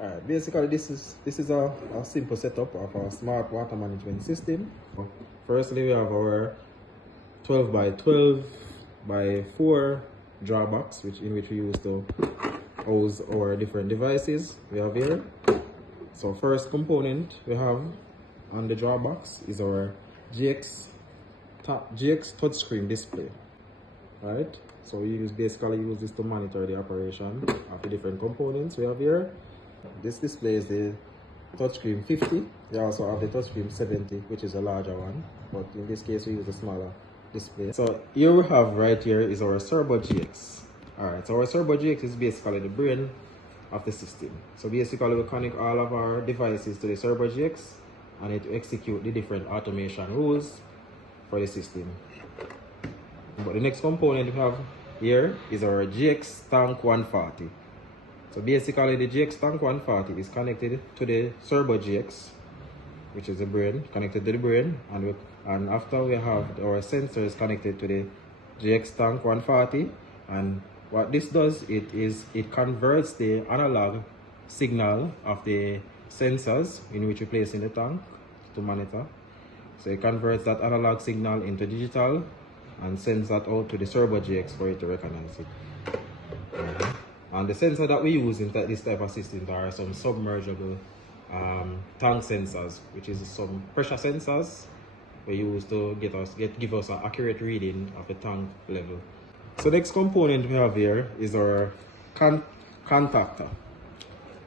Alright, basically this is a simple setup of our smart water management system. Firstly, we have our 12 by 12 by 4 draw box, in which we use to house our different devices we have here. So first component we have on the draw box is our GX touchscreen display. Right? So we basically use this to monitor the operation of the different components we have here. This display is the touchscreen 50. We also have the touchscreen 70, which is a larger one, but in this case we use a smaller display. So here we have right here is our Cerbo GX. Alright, so our Cerbo GX is basically the brain of the system. So basically we connect all of our devices to the Cerbo GX and it execute the different automation rules for the system. But the next component we have here is our GX Tank 140. So basically the GX Tank 140 is connected to the Cerbo GX, which is the brain, connected to the brain, and after we have our sensors connected to the GX Tank 140, and what this does, it converts the analog signal of the sensors in which we place in the tank to monitor. So it converts that analog signal into digital and sends that out to the Cerbo GX for it to recognize it. And the sensor that we use in this type of system are some submergible tank sensors, which is some pressure sensors we use to give us an accurate reading of the tank level. So the next component we have here is our contactor.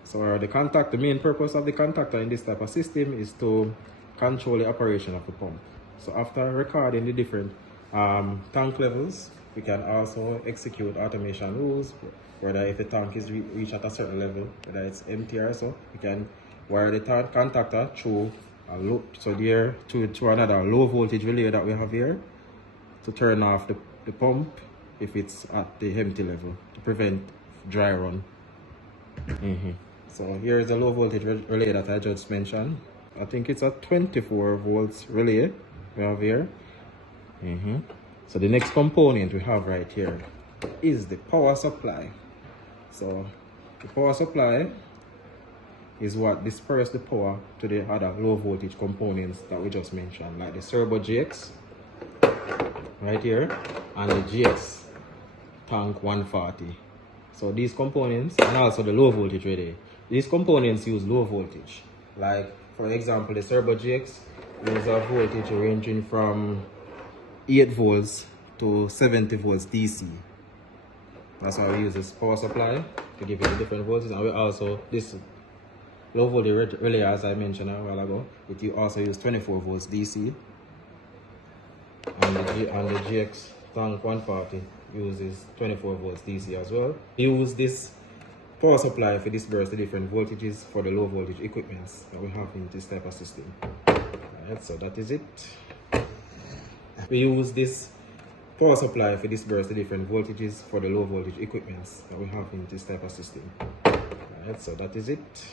So the main purpose of the contactor in this type of system is to control the operation of the pump. So after recording the different tank levels, we can also execute automation rules, whether if the tank is reached at a certain level, whether it's empty or so, we can wire the contactor through a loop, so there to another low voltage relay that we have here to turn off the pump if it's at the empty level to prevent dry run. So here is the low voltage relay that I just mentioned. I think it's a 24 volts relay we have here. So the next component we have right here is the power supply. So the power supply is what disperses the power to the other low voltage components that we just mentioned, like the Cerbo GX right here and the GX Tank 140. So these components, and also the low voltage relay, these components use low voltage. Like for example, the Cerbo GX uses a voltage ranging from 8 volts to 70 volts DC. That's why we use this power supply to give you the different voltages. And we also, this low voltage relay, as I mentioned a while ago, it also use 24 volts DC. And the GX Tank 140 uses 24 volts DC as well. We use this power supply for disperse the different voltages for the low voltage equipments that we have in this type of system. Right, so that is it. We use this power supply for disperse the different voltages for the low voltage equipments that we have in this type of system. Right, so that is it.